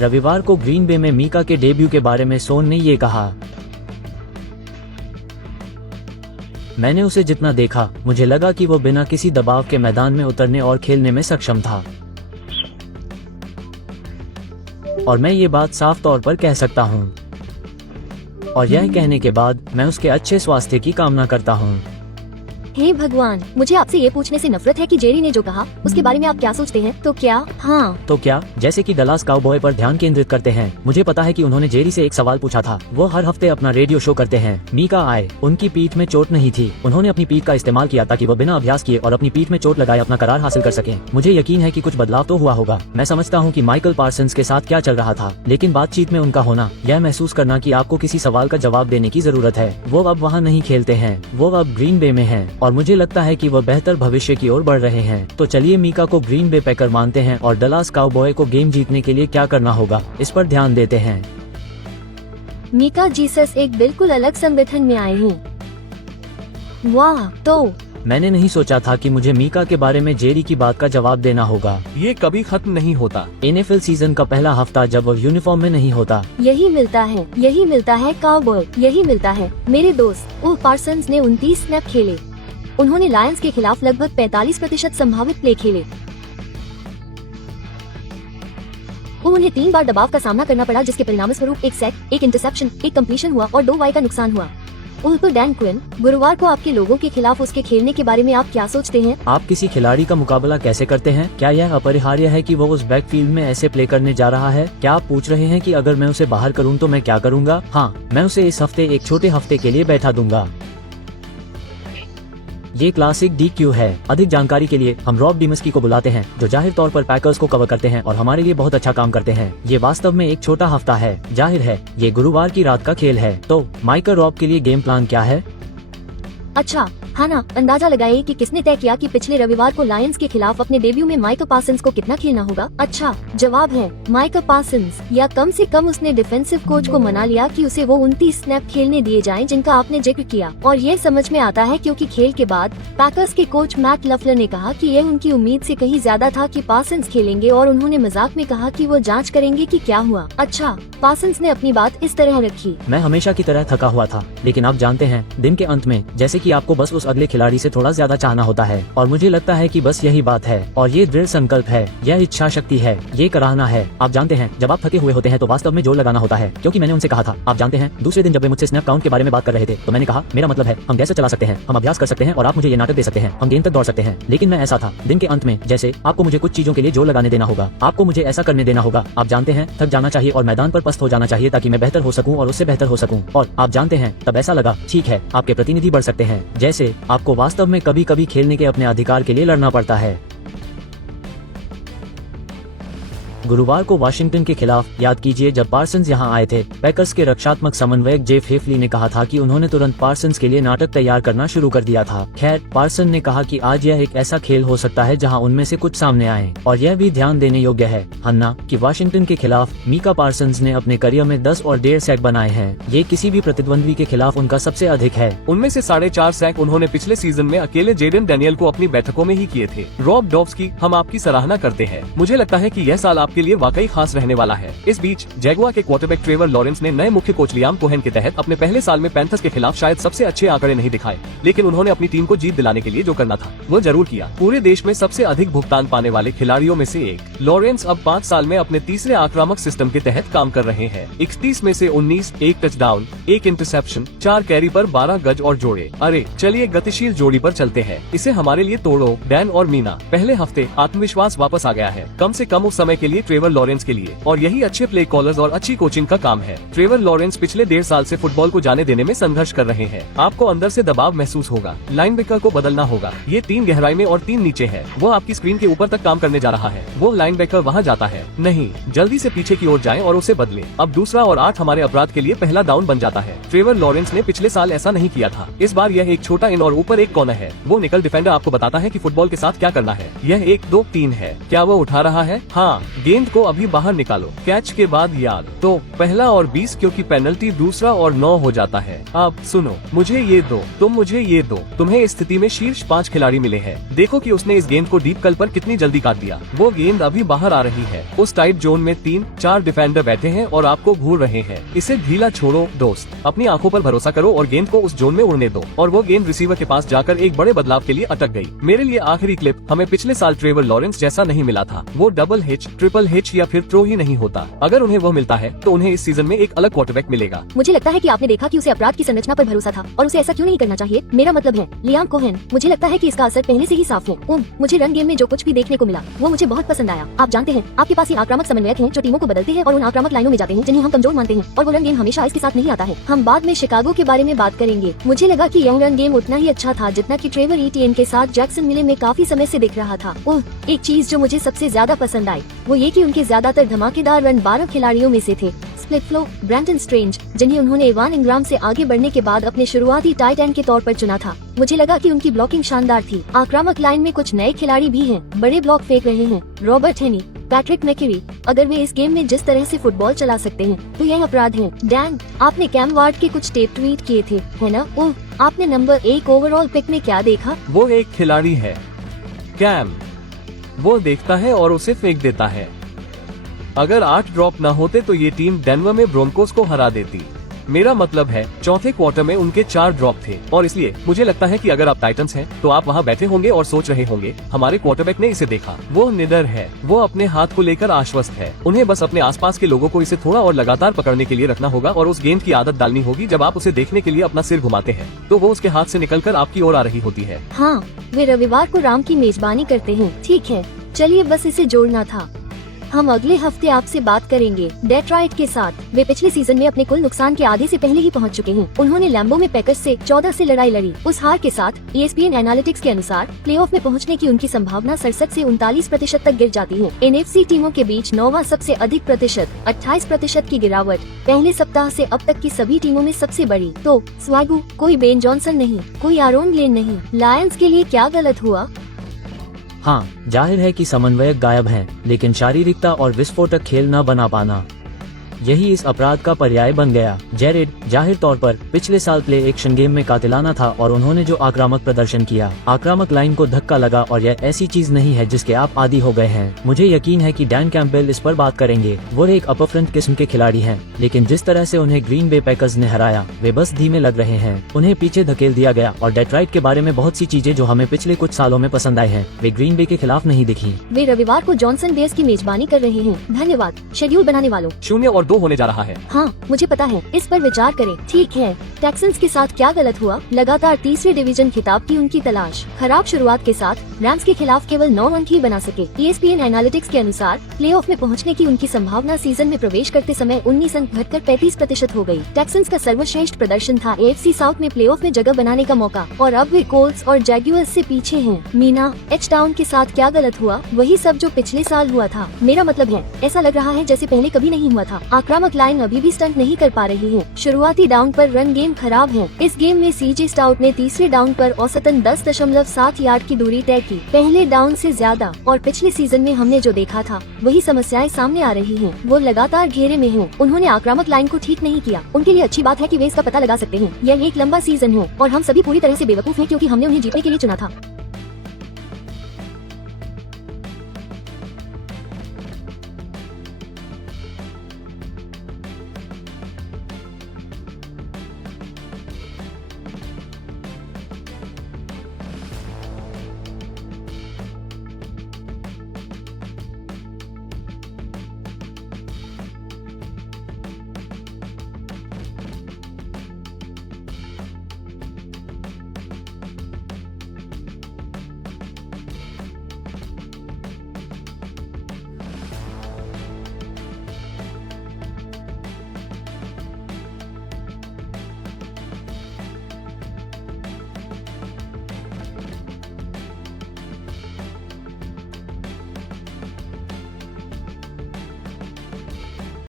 रविवार को Green Bay में मीका के डेब्यू के बारे में सोन ने ये कहा, मैंने उसे जितना देखा मुझे लगा कि वो बिना किसी दबाव के मैदान में उतरने और खेलने में सक्षम था, और मैं ये बात साफ तौर पर कह सकता हूँ। और यह कहने के बाद मैं उसके अच्छे स्वास्थ्य की कामना करता हूँ। हे भगवान, मुझे आपसे ये पूछने से नफरत है कि जेरी ने जो कहा उसके बारे में आप क्या सोचते हैं? तो क्या जैसे कि डलास काउबॉय पर ध्यान केंद्रित करते हैं। मुझे पता है कि उन्होंने जेरी से एक सवाल पूछा था। वो हर हफ्ते अपना रेडियो शो करते हैं। मीका आए, उनकी पीठ में चोट नहीं थी। उन्होंने अपनी पीठ का इस्तेमाल किया ताकि वो बिना अभ्यास किए और अपनी पीठ में चोट लगाए अपना करार हासिल कर सकें। मुझे यकीन है कि कुछ बदलाव तो हुआ होगा। मैं समझता हूँ कि माइकल पार्सन्स के साथ क्या चल रहा था, लेकिन बातचीत में उनका होना, यह महसूस करना कि आपको किसी सवाल का जवाब देने की जरूरत है। वो अब वहाँ नहीं खेलते हैं, वो अब ग्रीन बे में हैं, और मुझे लगता है कि वह बेहतर भविष्य की ओर बढ़ रहे हैं। तो चलिए मीका को ग्रीन बे पैकर मानते हैं और डलास काउबॉय को गेम जीतने के लिए क्या करना होगा इस पर ध्यान देते हैं। मीका जीसस एक बिल्कुल अलग संगठन में आए हैं। वाह, तो मैंने नहीं सोचा था कि मुझे मीका के बारे में जेरी की बात का जवाब देना होगा। ये कभी खत्म नहीं होता। NFL सीजन का पहला हफ्ता जब वो यूनिफॉर्म में नहीं होता, यही मिलता है काउबॉय, यही मिलता है मेरे दोस्त। ओह, पार्सन्स ने 29 स्नैप खेले। उन्होंने लायंस के खिलाफ लगभग 45% संभावित प्ले खेले। उन्हें 3 बार दबाव का सामना करना पड़ा, जिसके परिणामस्वरूप एक सैक, एक इंटरसेप्शन, एक कंप्लीशन हुआ और 2 वाई का नुकसान हुआ। तो डैन क्विन, गुरुवार को आपके लोगों के खिलाफ उसके खेलने के बारे में आप क्या सोचते हैं? आप किसी खिलाड़ी का मुकाबला कैसे करते हैं? क्या यह अपरिहार्य है कि वो उस बैकफील्ड में ऐसे प्ले करने जा रहा है? क्या आप पूछ रहे हैं कि अगर मैं उसे बाहर करूं तो मैं क्या करूंगा? हाँ, मैं उसे इस हफ्ते एक छोटे हफ्ते के लिए बैठा दूंगा। ये क्लासिक DQ है। अधिक जानकारी के लिए हम रॉब डिमस्की को बुलाते हैं, जो जाहिर तौर पर पैकर्स को कवर करते हैं और हमारे लिए बहुत अच्छा काम करते हैं। ये वास्तव में एक छोटा हफ्ता है। जाहिर है ये गुरुवार की रात का खेल है। तो माइकल रॉब के लिए गेम प्लान क्या है? अच्छा, हाँ ना, अंदाजा लगाइए कि किसने तय किया कि पिछले रविवार को लायंस के खिलाफ अपने डेब्यू में माइकल पार्सन्स को कितना खेलना होगा? अच्छा, जवाब है माइकल पार्सन्स, या कम से कम उसने डिफेंसिव कोच को मना लिया कि उसे वो 29 स्नैप खेलने दिए जाएं जिनका आपने जिक्र किया। और ये समझ में आता है क्योंकि खेल के बाद पैकर्स के कोच मैट लफलर ने कहा कि यह उनकी उम्मीद से कहीं ज्यादा था कि पार्सन्स खेलेंगे, और उन्होंने मजाक में कहा कि वो जाँच करेंगे कि क्या हुआ। अच्छा, पार्सन्स ने अपनी बात इस तरह रखी, मैं हमेशा की तरह थका हुआ था, लेकिन आप जानते हैं दिन के अंत में जैसे कि आपको बस उस अगले खिलाड़ी से थोड़ा ज्यादा चाहना होता है, और मुझे लगता है कि बस यही बात है, और ये दृढ़ संकल्प है, यह इच्छा शक्ति है, ये कराहना है। आप जानते हैं जब आप थके हुए होते हैं तो वास्तव में जोर लगाना होता है, क्योंकि मैंने उनसे कहा था, आप जानते हैं दूसरे दिन जब वे मुझसे स्नैप काउंट के बारे में बात कर रहे थे तो मैंने कहा मेरा मतलब है हम गैस चला सकते हैं, हम अभ्यास कर सकते हैं और आप मुझे ये नाटक दे सकते हैं, हम गेंद तक दौड़ सकते हैं। लेकिन मैं ऐसा था दिन के अंत में जैसे आपको मुझे कुछ चीजों के लिए जोर लगाने देना होगा, आपको मुझे ऐसा करने देना होगा। आप जानते हैं थक जाना चाहिए और मैदान पर पस्त हो जाना चाहिए ताकि मैं बेहतर हो सकूं और उससे बेहतर हो सकूं। और आप जानते हैं तब ऐसा लगा ठीक है आपके प्रतिनिधि बढ़ सकते हैं, जैसे आपको वास्तव में कभी कभी खेलने के अपने अधिकार के लिए लड़ना पड़ता है। गुरुवार को वाशिंगटन के खिलाफ याद कीजिए जब पार्सन्स यहां आए थे, पैकर्स के रक्षात्मक समन्वयक जेफ हेफली ने कहा था कि उन्होंने तुरंत पार्सन्स के लिए नाटक तैयार करना शुरू कर दिया था। खैर, पार्सन ने कहा कि आज यह एक ऐसा खेल हो सकता है जहां उनमें से कुछ सामने आए, और यह भी ध्यान देने योग्य है हन्ना कि वाशिंगटन के खिलाफ मीका पार्सन्स ने अपने करियर में 10 और 1.5 सैक बनाए हैं। ये किसी भी प्रतिद्वंद्वी के खिलाफ उनका सबसे अधिक है। उनमें से 4.5 सैक उन्होंने पिछले सीजन में अकेले जेडन डैनियल को अपनी बैठकों में ही किए थे। रॉब डॉब्स, हम आपकी सराहना करते हैं। मुझे लगता है कि यह साल आपके लिए वाकई खास रहने वाला है। इस बीच जैगुआर के क्वार्टरबैक ट्रेवर लॉरेंस ने नए मुख्य कोच लियाम कोहेन के तहत अपने पहले साल में पैंथर्स के खिलाफ शायद सबसे अच्छे आंकड़े नहीं दिखाए, लेकिन उन्होंने अपनी टीम को जीत दिलाने के लिए जो करना था वो जरूर किया। पूरे देश में सबसे अधिक भुगतान पाने वाले खिलाड़ियों में से एक लॉरेंस अब 5 साल में अपने तीसरे आक्रामक सिस्टम के तहत काम कर रहे हैं। 31 में से 19, 1 टचडाउन, 1 इंटरसेप्शन, 4 कैरी पर 12 गज और जोड़े। अरे चलिए गतिशील जोड़ी पर चलते हैं, इसे हमारे लिए तोड़ो डैन और मीना। पहले हफ्ते आत्मविश्वास वापस आ गया है, कम से कम उस समय के लिए ट्रेवर लॉरेंस के लिए, और यही अच्छे प्ले कॉलर्स और अच्छी कोचिंग का काम है। ट्रेवर लॉरेंस पिछले 1.5 साल से फुटबॉल को जाने देने में संघर्ष कर रहे हैं। आपको अंदर से दबाव महसूस होगा, लाइनबैकर को बदलना होगा। ये 3 गहराई में और 3 नीचे है। वो आपकी स्क्रीन के ऊपर तक काम करने जा रहा है। वो लाइनबैकर वहाँ जाता है नहीं, जल्दी से पीछे की ओर जाएं और उसे बदलें। अब 2 और 8 हमारे अपराध के लिए पहला डाउन बन जाता है। ट्रेवर लॉरेंस ने पिछले साल ऐसा नहीं किया था। इस बार यह एक छोटा इन और ऊपर एक कॉर्नर है। वो निकल डिफेंडर आपको बताता है कि फुटबॉल के साथ क्या करना है। यह 1, 2, 3 है। क्या वो उठा रहा है? हाँ, गेंद गेंद को अभी बाहर निकालो। कैच के बाद याद तो पहला और 20 क्योंकि पेनल्टी दूसरा और 9 हो जाता है। अब सुनो, मुझे ये दो, तुम मुझे ये दो। तुम्हें इस स्थिति में शीर्ष 5 खिलाड़ी मिले हैं। देखो कि उसने इस गेंद को डीप कल पर कितनी जल्दी काट दिया। वो गेंद अभी बाहर आ रही है। उस टाइट जोन में 3-4 डिफेंडर बैठे हैं और आपको घूर रहे हैं। इसे ढीला छोड़ो दोस्त, अपनी आंखों पर भरोसा करो और गेंद को उस जोन में उड़ने दो। और वो गेंद रिसीवर के पास जाकर एक बड़े बदलाव के लिए अटक गई। मेरे लिए आखिरी क्लिप हमें पिछले साल ट्रेवर लॉरेंस जैसा नहीं मिला था। वो डबल हिच, ट्रिपल हिच या फिर थ्रो ही नहीं होता। अगर उन्हें वो मिलता है तो उन्हें इस सीजन में एक अलग क्वार्टरबैक मिलेगा। मुझे लगता है कि आपने देखा कि उसे अपराध की संरचना पर भरोसा था और उसे ऐसा क्यों नहीं करना चाहिए। मेरा मतलब है लियाम कोहेन। मुझे लगता है कि इसका असर पहले से ही साफ है। मुझे रन गेम में जो कुछ भी देखने को मिला वो मुझे बहुत पसंद आया। आप जानते हैं, आपके पास ये आक्रामक समन्वयक हैं जो टीमों को बदलते हैं और उन आक्रामक लाइनों में जाते हैं जिन्हें हम कमजोर मानते हैं, और वो रन गेम हमेशा इसके साथ नहीं आता है। हम बाद में शिकागो के बारे में बात करेंगे। मुझे लगा कि यह रन गेम उतना ही अच्छा था जितना कि ट्रेवर इटियन के साथ जैक्सनविले में काफी समय से दिख रहा था। एक चीज जो मुझे सबसे ज्यादा पसंद आई वो ये कि उनके ज्यादातर धमाकेदार रन 12 खिलाड़ियों में से थे। स्प्लिट फ्लो, ब्रैंटन स्ट्रेंज, जिन्हें उन्होंने इवान इंग्राम से आगे बढ़ने के बाद अपने शुरुआती टाइट एंड के तौर पर चुना था। मुझे लगा कि उनकी ब्लॉकिंग शानदार थी। आक्रामक लाइन में कुछ नए खिलाड़ी भी हैं, बड़े ब्लॉक फेंक रहे हैं। रॉबर्ट हेनी, पैट्रिक मैकेरी, अगर वे इस गेम में जिस तरह से फुटबॉल चला सकते हैं तो यह अपराध है। डैन, आपने कैम वार्ड के कुछ टेप ट्वीट किए थे, है ना? आपने नंबर 1 ओवरऑल पिक में क्या देखा? वो एक खिलाड़ी है कैम, वो देखता है और उसे फेंक देता है। अगर 8 ड्रॉप न होते तो ये टीम डेनवर में ब्रोंकोस को हरा देती। मेरा मतलब है चौथे क्वार्टर में उनके 4 ड्रॉप थे और इसलिए मुझे लगता है कि अगर आप टाइटंस हैं तो आप वहां बैठे होंगे और सोच रहे होंगे हमारे क्वार्टरबैक ने इसे देखा। वो निडर है, वो अपने हाथ को लेकर आश्वस्त है। उन्हें बस अपने आसपास के लोगों को इसे थोड़ा और लगातार पकड़ने के लिए रखना होगा और उस गेंद की आदत डालनी होगी। जब आप उसे देखने के लिए अपना सिर घुमाते हैं तो वो उसके हाथ से निकलकर आपकी ओर आ रही होती है। हाँ, वे रविवार को राम की मेजबानी करते हैं। ठीक है, चलिए बस इसे जोड़ना था। हम अगले हफ्ते आपसे बात करेंगे डेट्रॉइट के साथ। वे पिछले सीजन में अपने कुल नुकसान के आधे से पहले ही पहुंच चुके हैं। उन्होंने लैम्बो में पैकर्स से 14 से लड़ाई लड़ी। उस हार के साथ ESPN एनालिटिक्स के अनुसार प्लेऑफ में पहुंचने की उनकी संभावना 67 से 39% तक गिर जाती है। NFC टीमों के बीच 9वां सबसे अधिक प्रतिशत, 28% की गिरावट। पहले सप्ताह से अब तक की सभी टीमों में सबसे बड़ी। तो स्वागु, कोई बेन जॉनसन नहीं, कोई आरोन ग्लेन नहीं। लायंस के लिए क्या गलत हुआ? हाँ, जाहिर है कि समन्वयक गायब हैं, लेकिन शारीरिकता और विस्फोटक खेल न बना पाना यही इस अपराध का पर्याय बन गया। जेरेड, जाहिर तौर पर पिछले साल प्ले एक्शन गेम में कातिलाना था और उन्होंने जो आक्रामक प्रदर्शन किया, आक्रामक लाइन को धक्का लगा और यह ऐसी चीज नहीं है जिसके आप आदी हो गए हैं। मुझे यकीन है कि डैन कैम्पबेल इस पर बात करेंगे। वो एक अपर फ्रंट किस्म के खिलाड़ी हैं, लेकिन जिस तरह से उन्हें ग्रीन बे पैकर्स ने हराया वे बस धीमे लग रहे हैं। उन्हें पीछे धकेल दिया गया और डेट्रॉइट के बारे में बहुत सी चीजें जो हमें पिछले कुछ सालों में पसंद आई हैं, वे ग्रीन बे के खिलाफ नहीं दिखी। वे रविवार को जॉनसन बेयर्स की मेजबानी कर रहे हैं। धन्यवाद शेड्यूल बनाने वालों। 0 और 2 होने जा रहा है। हाँ, मुझे पता है, इस पर विचार करें। ठीक है, टेक्सन्स के साथ क्या गलत हुआ? लगातार तीसरे डिवीजन खिताब की उनकी तलाश। खराब शुरुआत के साथ रैम्स के खिलाफ केवल 9 अंक ही बना सके। ESPN एनालिटिक्स के अनुसार प्लेऑफ में पहुंचने की उनकी संभावना सीजन में प्रवेश करते समय 19 अंक घटकर 35% हो गई। टेक्सन्स का सर्वश्रेष्ठ प्रदर्शन था AFC साउथ में प्लेऑफ में जगह बनाने का मौका, और अब वे कोल्स और जैगुअर्स से पीछे हैं। मीना, एच टाउन के साथ क्या गलत हुआ? वही सब जो पिछले साल हुआ था। मेरा मतलब है, ऐसा लग रहा है जैसे पहले कभी नहीं हुआ था। आक्रामक लाइन अभी भी स्टंट नहीं कर पा रही है। शुरुआती डाउन पर रन गेम खराब है। इस गेम में CJ स्टाउट ने तीसरे डाउन पर औसतन 10.7 यार्ड की दूरी तय की, पहले डाउन से ज्यादा। और पिछले सीजन में हमने जो देखा था वही समस्याएं सामने आ रही हैं। वो लगातार घेरे में हैं। उन्होंने आक्रामक लाइन को ठीक नहीं किया। उनके लिए अच्छी बात है कि वे इसका पता लगा सकते हैं। यह एक लंबा सीजन है और हम सभी पूरी तरह से बेवकूफ हैं क्योंकि हमने उन्हें जीतने के लिए चुना था।